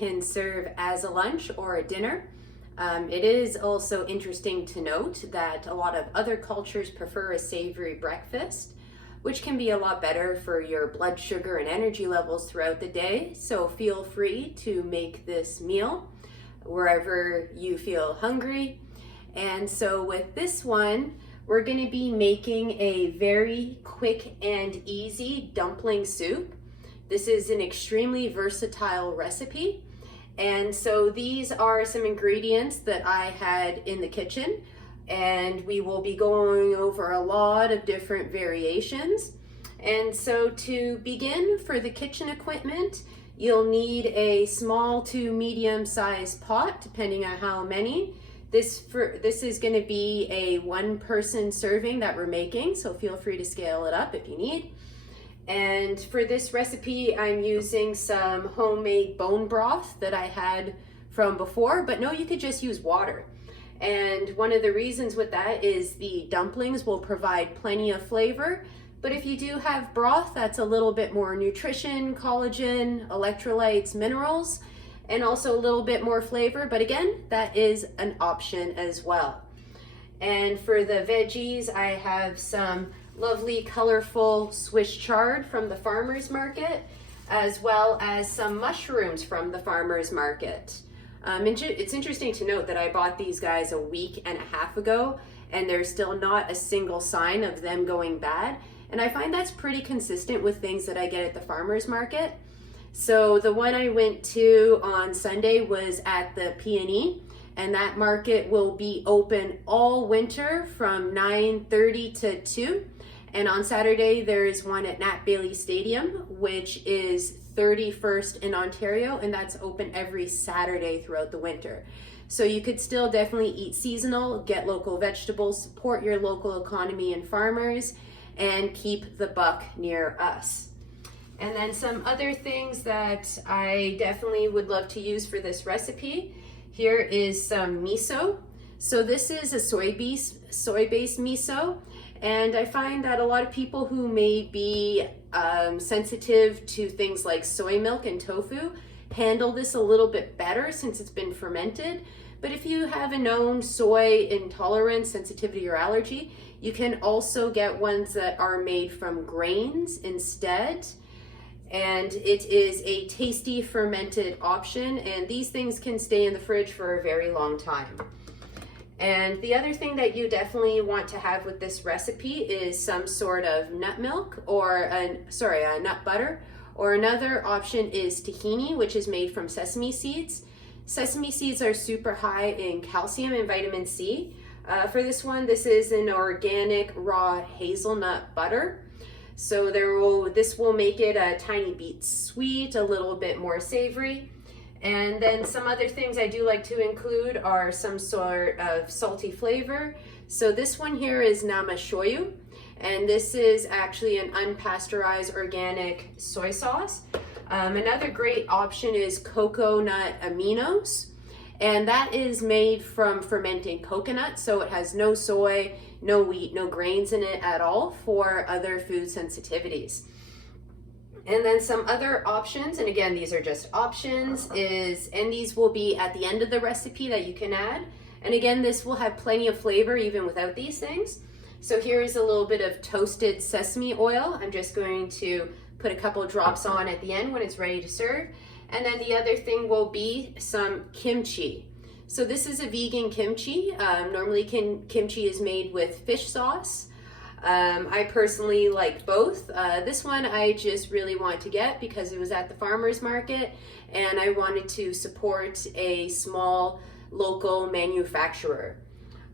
can serve as a lunch or a dinner. It is also interesting to note that a lot of other cultures prefer a savory breakfast, which can be a lot better for your blood sugar and energy levels throughout the day. So feel free to make this meal wherever you feel hungry. And so with this one, we're going to be making a very quick and easy dumpling soup. This is an extremely versatile recipe. And so these are some ingredients that I had in the kitchen, and we will be going over a lot of different variations. And so to begin, for the kitchen equipment, you'll need a small to medium sized pot, depending on how many. This is going to be a 1-person serving that we're making, so feel free to scale it up if you need. And for this recipe, I'm using some homemade bone broth that I had from before, but no, you could just use water. And one of the reasons with that is the dumplings will provide plenty of flavor, but if you do have broth, that's a little bit more nutrition, collagen, electrolytes, minerals, and also a little bit more flavor, but again, that is an option as well. And for the veggies, I have some lovely colorful Swiss chard from the farmer's market, as well as some mushrooms from the farmer's market. It's interesting to note that I bought these guys a week and a half ago, and there's still not a single sign of them going bad. And I find that's pretty consistent with things that I get at the farmer's market. So the one I went to on Sunday was at the P&E, and that market will be open all winter from 9:30 to 2. And on Saturday, there is one at Nat Bailey Stadium, which is 31st in Ontario, and that's open every Saturday throughout the winter. So you could still definitely eat seasonal, get local vegetables, support your local economy and farmers, and keep the buck near us. And then some other things that I definitely would love to use for this recipe. Here is some miso. So this is a soy-based miso. And I find that a lot of people who may be sensitive to things like soy milk and tofu handle this a little bit better since it's been fermented. But if you have a known soy intolerance, sensitivity, or allergy, you can also get ones that are made from grains instead. And it is a tasty fermented option, and these things can stay in the fridge for a very long time. And the other thing that you definitely want to have with this recipe is some sort of nut milk or nut butter, or another option is tahini, which is made from sesame seeds. Sesame seeds are super high in calcium and vitamin C. For this one, this is an organic raw hazelnut butter. So this will make it a tiny bit sweet, a little bit more savory. And then some other things I do like to include are some sort of salty flavor. So this one here is namashoyu, and this is actually an unpasteurized organic soy sauce. Another great option is coconut aminos, and that is made from fermenting coconut, so it has no soy, no wheat, no grains in it at all for other food sensitivities. And then some other options, and again, these are just options, and these will be at the end of the recipe that you can add. And again, this will have plenty of flavor even without these things. So here's a little bit of toasted sesame oil. I'm just going to put a couple drops on at the end when it's ready to serve. And then the other thing will be some kimchi. So this is a vegan kimchi. Normally kimchi is made with fish sauce. I personally like both. This one I just really want to get because it was at the farmer's market and I wanted to support a small local manufacturer.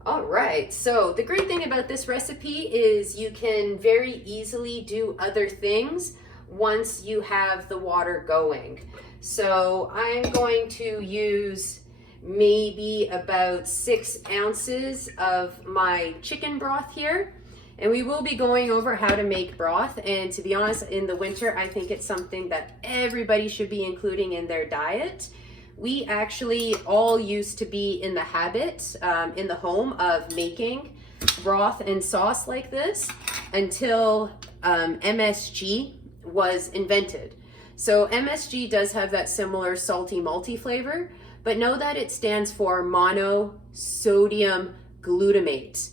All right, so the great thing about this recipe is you can very easily do other things once you have the water going. So I'm going to use maybe about 6 ounces of my chicken broth here. And we will be going over how to make broth. And to be honest, in the winter, I think it's something that everybody should be including in their diet. We actually all used to be in the habit in the home of making broth and sauce like this until MSG was invented. So MSG does have that similar salty malty flavor, but know that it stands for monosodium glutamate.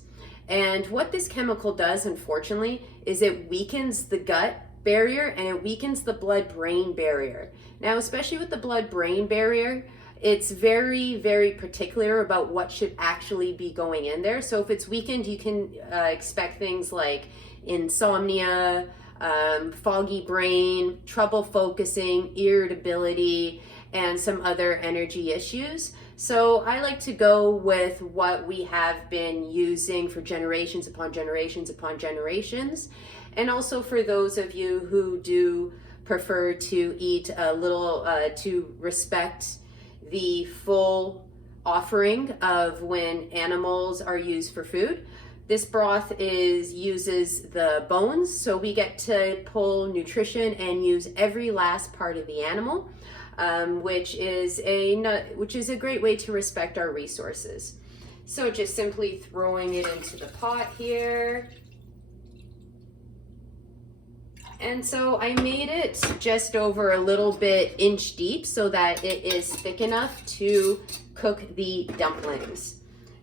And what this chemical does, unfortunately, is it weakens the gut barrier and it weakens the blood-brain barrier. Now, especially with the blood-brain barrier, it's very, very particular about what should actually be going in there. So if it's weakened, you can expect things like insomnia, foggy brain, trouble focusing, irritability, and some other energy issues. So I like to go with what we have been using for generations upon generations upon generations. And also for those of you who do prefer to eat a little, to respect the full offering of when animals are used for food. This broth uses the bones, so we get to pull nutrition and use every last part of the animal, which is a great way to respect our resources. So just simply throwing it into the pot here. And so I made it just over a little bit inch deep so that it is thick enough to cook the dumplings.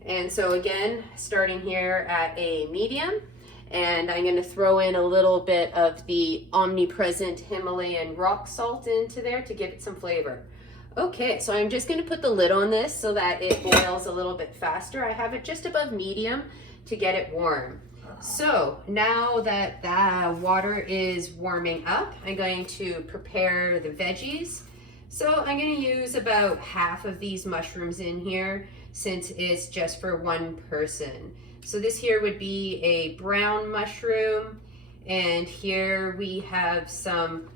And so again, starting here at a medium, and I'm gonna throw in a little bit of the omnipresent Himalayan rock salt into there to give it some flavor. Okay, so I'm just gonna put the lid on this so that it boils a little bit faster. I have it just above medium to get it warm. So now that the water is warming up, I'm going to prepare the veggies. So I'm going to use about half of these mushrooms in here since it's just for one person. So this here would be a brown mushroom, and here we have some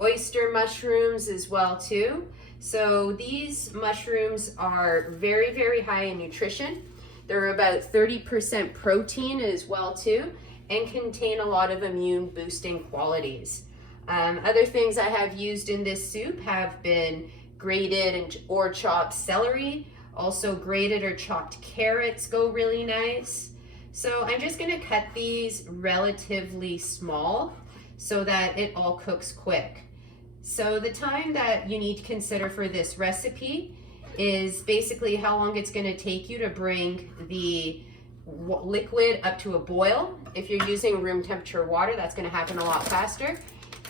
oyster mushrooms as well too. So these mushrooms are very, very high in nutrition. They're about 30% protein as well too, and contain a lot of immune boosting qualities. Other things I have used in this soup have been grated or chopped celery. Also grated or chopped carrots go really nice. So I'm just gonna cut these relatively small so that it all cooks quick. So the time that you need to consider for this recipe is basically how long it's going to take you to bring the liquid up to a boil. If you're using room temperature water, that's going to happen a lot faster.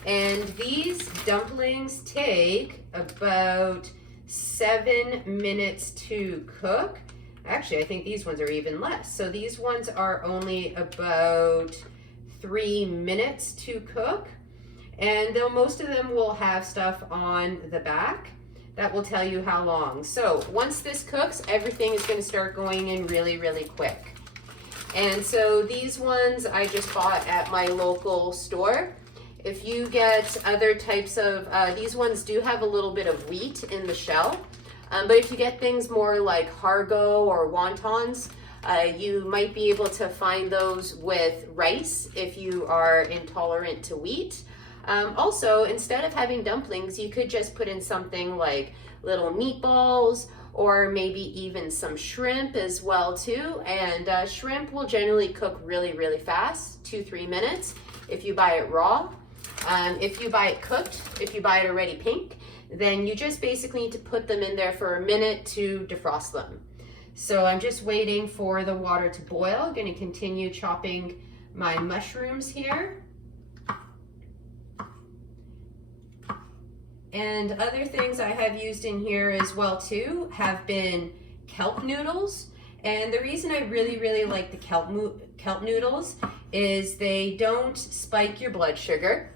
And these dumplings take about 7 minutes to cook. Actually, I think these ones are even less. So these ones are only about 3 minutes to cook. And though most of them will have stuff on the back, that will tell you how long. So once this cooks, everything is going to start going in really, really quick. And so these ones I just bought at my local store. If you get other types of, these ones do have a little bit of wheat in the shell. But if you get things more like hargo or wontons, you might be able to find those with rice if you are intolerant to wheat. Also, instead of having dumplings, you could just put in something like little meatballs or maybe even some shrimp as well too. And shrimp will generally cook really, really fast, 2-3 minutes if you buy it raw. If you buy it cooked, if you buy it already pink, then you just basically need to put them in there for a minute to defrost them. So I'm just waiting for the water to boil. I'm going to continue chopping my mushrooms here. And other things I have used in here as well too have been kelp noodles. And the reason I really, really like the kelp noodles is they don't spike your blood sugar,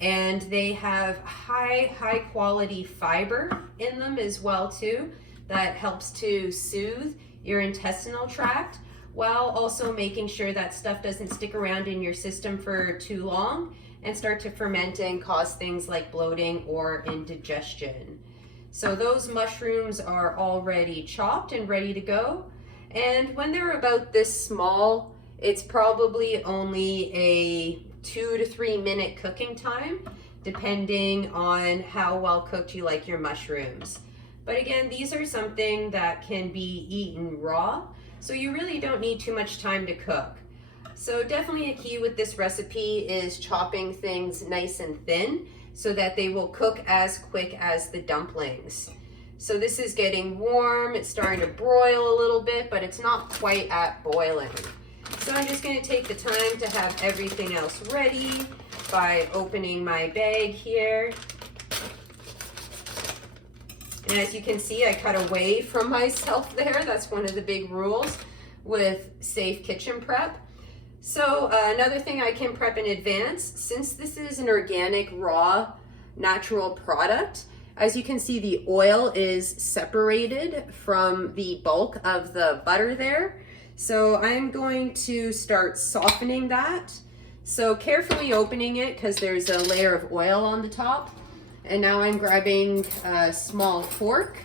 and they have high quality fiber in them as well too. That helps to soothe your intestinal tract while also making sure that stuff doesn't stick around in your system for too long and start to ferment and cause things like bloating or indigestion. So those mushrooms are already chopped and ready to go. And when they're about this small, it's probably only a 2 to 3 minute cooking time, depending on how well cooked you like your mushrooms. But again, these are something that can be eaten raw, so you really don't need too much time to cook. So definitely a key with this recipe is chopping things nice and thin so that they will cook as quick as the dumplings. So this is getting warm, it's starting to broil a little bit, but it's not quite at boiling. So I'm just going to take the time to have everything else ready by opening my bag here. And as you can see, I cut away from myself there. That's one of the big rules with safe kitchen prep. So another thing I can prep in advance, since this is an organic, raw, natural product, as you can see, the oil is separated from the bulk of the butter there. So I'm going to start softening that. So carefully opening it because there's a layer of oil on the top. And now I'm grabbing a small fork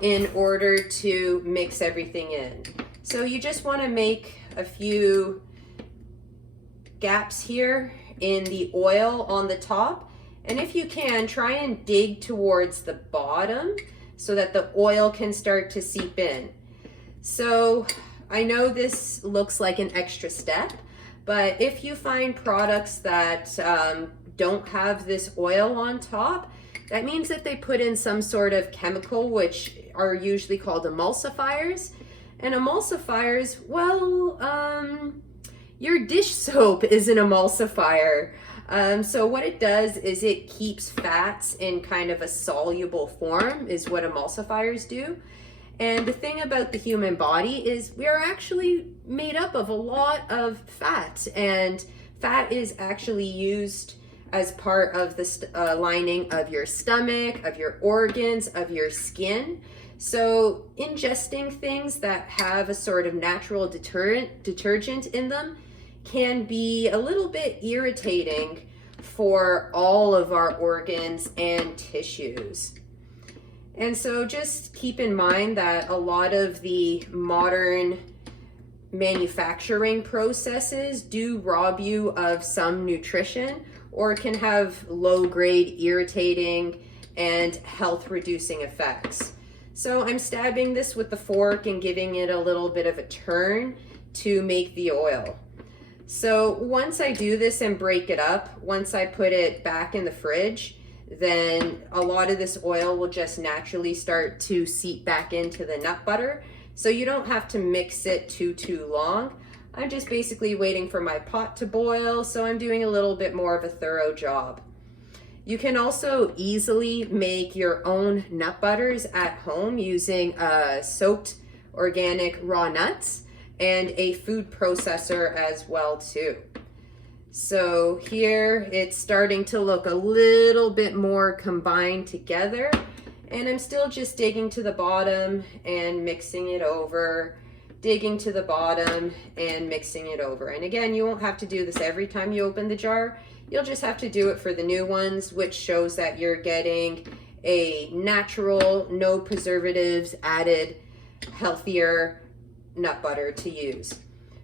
in order to mix everything in. So you just want to make a few gaps here in the oil on the top. And if you can, try and dig towards the bottom so that the oil can start to seep in. So I know this looks like an extra step, but if you find products that don't have this oil on top, that means that they put in some sort of chemical, which are usually called emulsifiers. And emulsifiers, well, your dish soap is an emulsifier. So what it does is it keeps fats in kind of a soluble form, is what emulsifiers do. And the thing about the human body is we are actually made up of a lot of fat, and fat is actually used as part of the lining of your stomach, of your organs, of your skin. So ingesting things that have a sort of natural detergent in them can be a little bit irritating for all of our organs and tissues. And so just keep in mind that a lot of the modern manufacturing processes do rob you of some nutrition or can have low-grade irritating and health-reducing effects. So I'm stabbing this with the fork and giving it a little bit of a turn to make the oil. So once I do this and break it up, once I put it back in the fridge, then a lot of this oil will just naturally start to seep back into the nut butter. So you don't have to mix it too long. I'm just basically waiting for my pot to boil, so I'm doing a little bit more of a thorough job. You can also easily make your own nut butters at home using soaked organic raw nuts and a food processor as well too. So here it's starting to look a little bit more combined together, and I'm still just digging to the bottom and mixing it over, digging to the bottom and mixing it over. And again, you won't have to do this every time you open the jar. You'll just have to do it for the new ones, which shows that you're getting a natural, no preservatives added, healthier nut butter to use.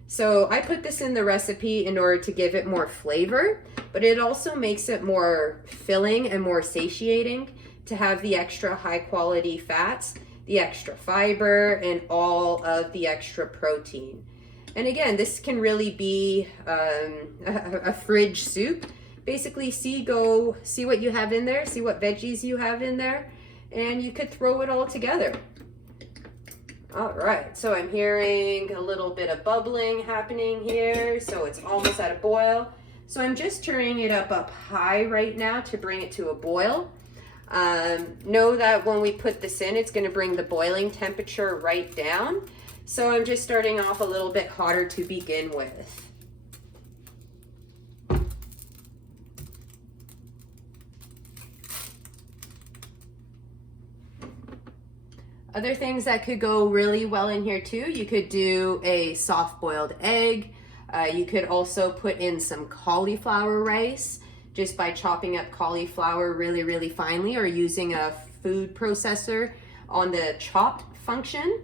So I put this in the recipe in order to give it more flavor, but it also makes it more filling and more satiating to have the extra high quality fats, the extra fiber, and all of the extra protein. And again, this can really be a fridge soup. Basically, see what you have in there, see what veggies you have in there, and you could throw it all together. All right, so I'm hearing a little bit of bubbling happening here, so it's almost at a boil. So I'm just turning it up high right now to bring it to a boil. Know that when we put this in, it's going to bring the boiling temperature right down. So I'm just starting off a little bit hotter to begin with. Other things that could go really well in here too, you could do a soft boiled egg. You could also put in some cauliflower rice just by chopping up cauliflower really finely, or using a food processor on the chop function.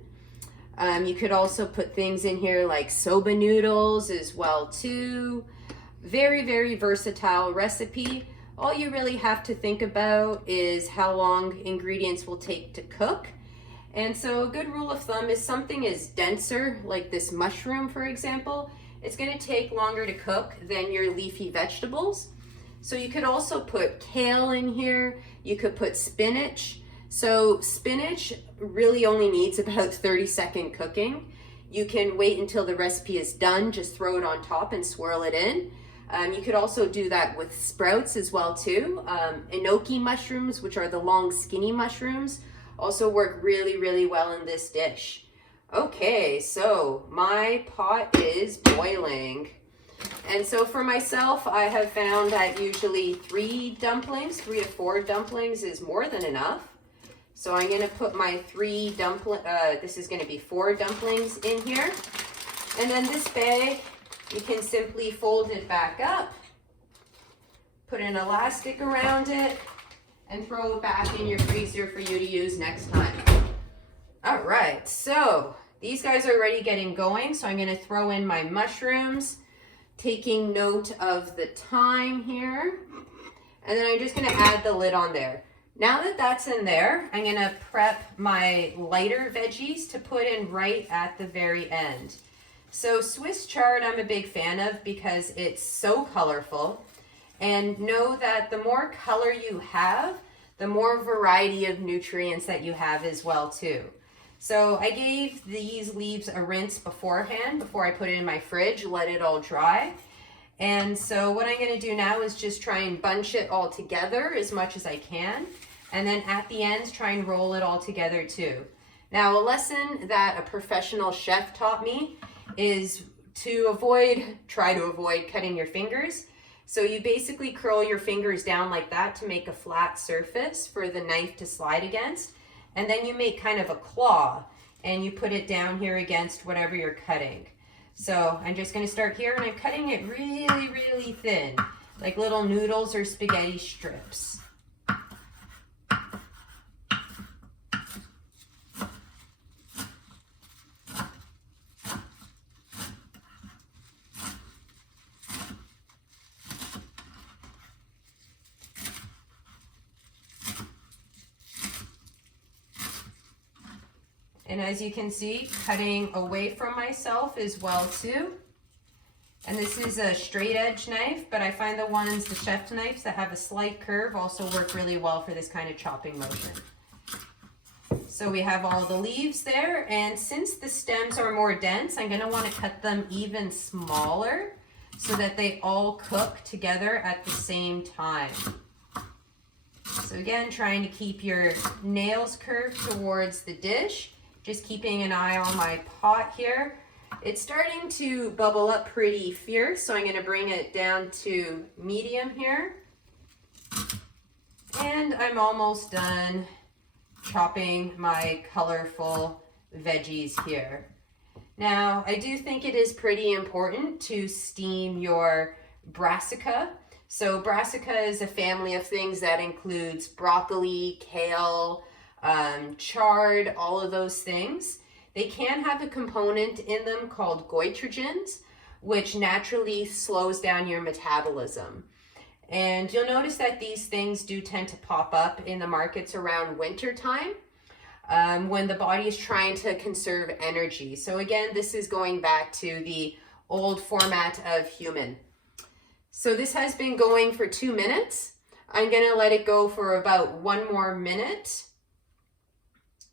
You could also put things in here like soba noodles as well too. Very versatile recipe. All you really have to think about is how long ingredients will take to cook. And so a good rule of thumb is something is denser, like this mushroom, for example, it's going to take longer to cook than your leafy vegetables. So you could also put kale in here. You could put spinach. So spinach really only needs about 30-second cooking. You can wait until the recipe is done, just throw it on top and swirl it in. You could also do that with sprouts as well too. Enoki mushrooms, which are the long skinny mushrooms, also work really, really well in this dish. Okay, so my pot is boiling. And so for myself, I have found that usually 3 to 4 dumplings is more than enough. So I'm gonna put my 4 dumplings in here. And then this bag, you can simply fold it back up, put an elastic around it, and throw it back in your freezer for you to use next time. All right, so these guys are already getting going. So I'm gonna throw in my mushrooms, taking note of the time here. And then I'm just gonna add the lid on there. Now that that's in there, I'm gonna prep my lighter veggies to put in right at the very end. So Swiss chard I'm a big fan of because it's so colorful. And know that the more color you have, the more variety of nutrients that you have as well too. So I gave these leaves a rinse beforehand, before I put it in my fridge, let it all dry. And so what I'm gonna do now is just try and bunch it all together as much as I can. And then at the ends, try and roll it all together too. Now, a lesson that a professional chef taught me is to try to avoid cutting your fingers. So you basically curl your fingers down like that to make a flat surface for the knife to slide against. And then you make kind of a claw and you put it down here against whatever you're cutting. So I'm just gonna start here and I'm cutting it really, really thin, like little noodles or spaghetti strips. And as you can see, cutting away from myself as well too. And this is a straight edge knife, but I find the chef knives that have a slight curve also work really well for this kind of chopping motion. So we have all the leaves there, and since the stems are more dense, I'm gonna wanna cut them even smaller so that they all cook together at the same time. So again, trying to keep your nails curved towards the dish. Just keeping an eye on my pot here. It's starting to bubble up pretty fierce, so I'm gonna bring it down to medium here. And I'm almost done chopping my colorful veggies here. Now, I do think it is pretty important to steam your brassica. So brassica is a family of things that includes broccoli, kale, chard, all of those things. They can have a component in them called goitrogens, which naturally slows down your metabolism. And you'll notice that these things do tend to pop up in the markets around winter time, when the body is trying to conserve energy. So again, this is going back to the old format of human. So this has been going for 2 minutes. I'm gonna let it go for about 1 more minute.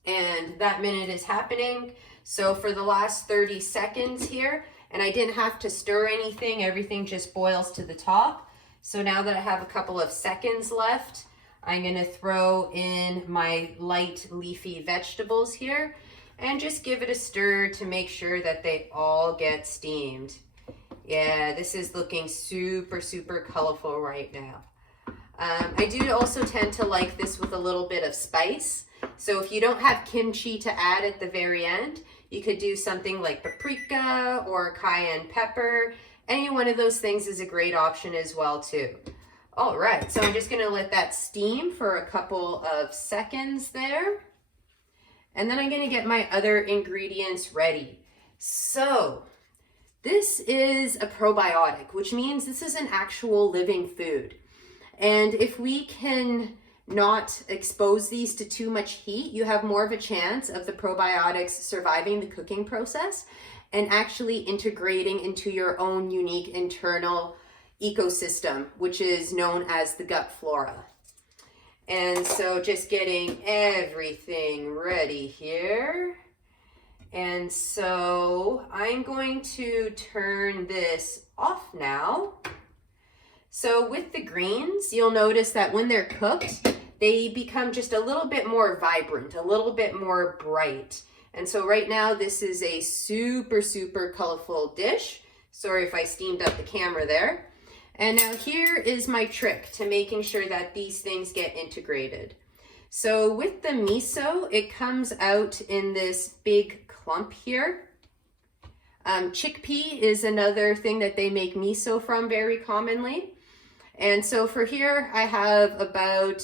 And that minute is happening. So for the last 30 seconds here, and I didn't have to stir anything, everything just boils to the top. So now that I have a couple of seconds left, I'm gonna throw in my light leafy vegetables here and just give it a stir to make sure that they all get steamed. Yeah, this is looking super, super colorful right now. I do also tend to like this with a little bit of spice. So if you don't have kimchi to add at the very end, you could do something like paprika or cayenne pepper. Any one of those things is a great option as well too. All right, so I'm just gonna let that steam for a couple of seconds there. And then I'm gonna get my other ingredients ready. So this is a probiotic, which means this is an actual living food. And if we can not expose these to too much heat, you have more of a chance of the probiotics surviving the cooking process and actually integrating into your own unique internal ecosystem, which is known as the gut flora. And so just getting everything ready here. And so I'm going to turn this off now. So with the greens, you'll notice that when they're cooked, they become just a little bit more vibrant, a little bit more bright. And so right now, this is a super, super colorful dish. Sorry if I steamed up the camera there. And now here is my trick to making sure that these things get integrated. So with the miso, it comes out in this big clump here. Chickpea is another thing that they make miso from very commonly. And so for here, I have about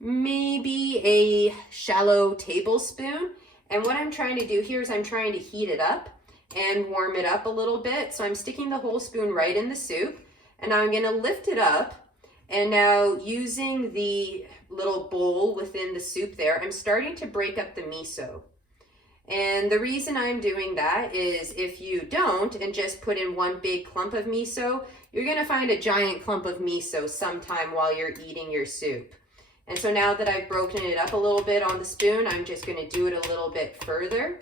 maybe a shallow tablespoon. And what I'm trying to do here is I'm trying to heat it up and warm it up a little bit. So I'm sticking the whole spoon right in the soup. And now I'm going to lift it up, and now using the little bowl within the soup there, I'm starting to break up the miso. And the reason I'm doing that is if you don't and just put in one big clump of miso, you're going to find a giant clump of miso sometime while you're eating your soup. And so now that I've broken it up a little bit on the spoon, I'm just going to do it a little bit further.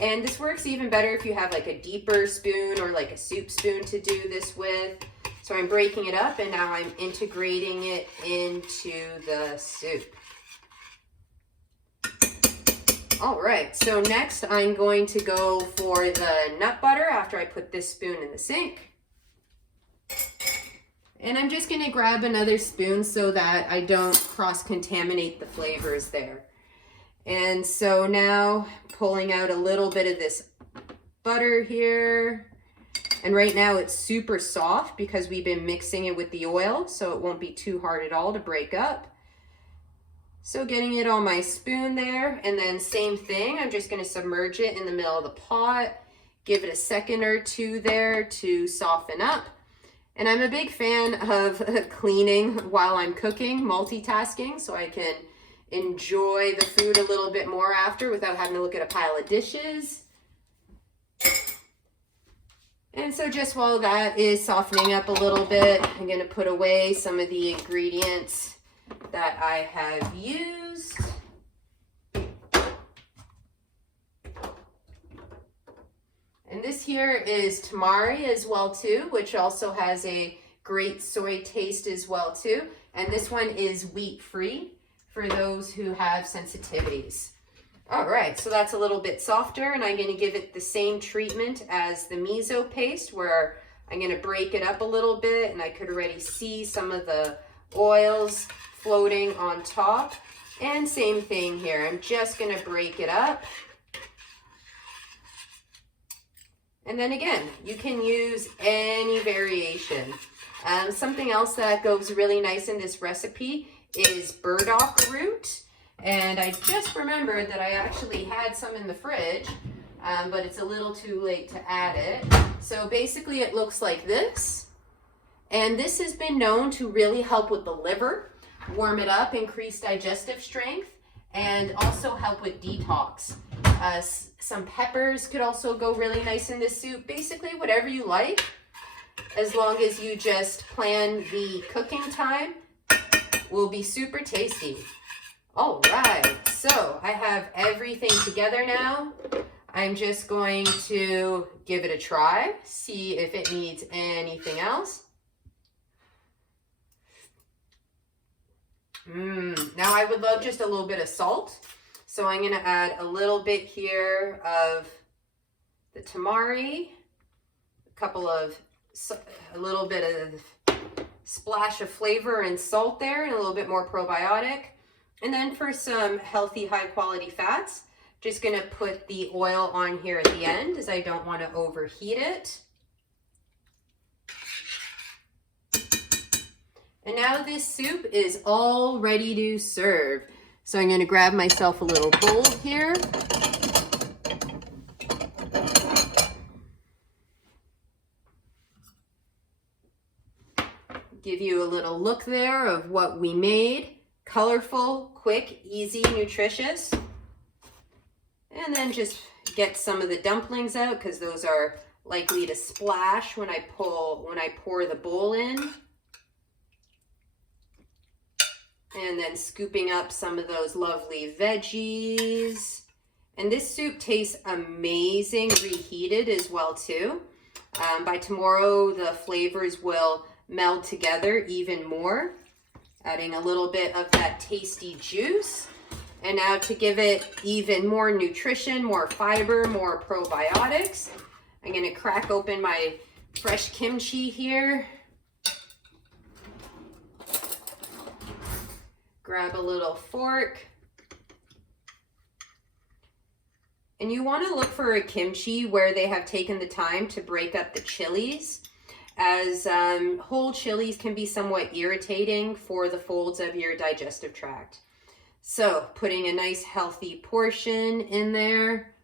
And this works even better if you have like a deeper spoon or like a soup spoon to do this with. So I'm breaking it up, and now I'm integrating it into the soup. All right, so next I'm going to go for the nut butter after I put this spoon in the sink. And I'm just gonna grab another spoon so that I don't cross-contaminate the flavors there. And so now pulling out a little bit of this butter here. And right now it's super soft because we've been mixing it with the oil, so it won't be too hard at all to break up. So getting it on my spoon there, and then same thing, I'm just gonna submerge it in the middle of the pot, give it a second or two there to soften up. And I'm a big fan of cleaning while I'm cooking, multitasking, so I can enjoy the food a little bit more after without having to look at a pile of dishes. And so just while that is softening up a little bit, I'm going to put away some of the ingredients that I have used. And this here is tamari as well too, which also has a great soy taste as well too. And this one is wheat free for those who have sensitivities. All right, so that's a little bit softer, and I'm going to give it the same treatment as the miso paste, where I'm going to break it up a little bit, and I could already see some of the oils floating on top. And same thing here, I'm just going to break it up. And then again, you can use any variation. Something else that goes really nice in this recipe is burdock root. And I just remembered that I actually had some in the fridge, but it's a little too late to add it. So basically it looks like this. And this has been known to really help with the liver, warm it up, increase digestive strength, and also help with detox. Some peppers could also go really nice in this soup. Basically whatever you like, as long as you just plan the cooking time, will be super tasty. All right, so I have everything together now. I'm just going to give it a try, see if it needs anything else. Now I would love just a little bit of salt. So I'm gonna add a little bit here of the tamari, a little bit of splash of flavor and salt there, and a little bit more probiotic. And then for some healthy, high quality fats, just gonna put the oil on here at the end as I don't wanna overheat it. And now this soup is all ready to serve. So I'm gonna grab myself a little bowl here. Give you a little look there of what we made. Colorful, quick, easy, nutritious. And then just get some of the dumplings out because those are likely to splash when I pour the bowl in. And then scooping up some of those lovely veggies. And this soup tastes amazing reheated as well too. By tomorrow, the flavors will meld together even more, adding a little bit of that tasty juice. And now to give it even more nutrition, more fiber, more probiotics, I'm gonna crack open my fresh kimchi here. Grab a little fork. And you want to look for a kimchi where they have taken the time to break up the chilies, as whole chilies can be somewhat irritating for the folds of your digestive tract. So putting a nice healthy portion in there.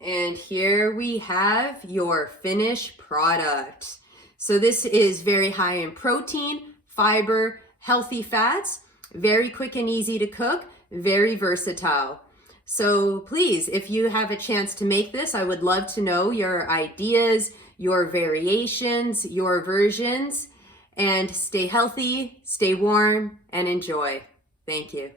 And here we have your finished product. So this is very high in protein, fiber, healthy fats, very quick and easy to cook, very versatile. So please, if you have a chance to make this, I would love to know your ideas, your variations, your versions, and stay healthy, stay warm, and enjoy. Thank you.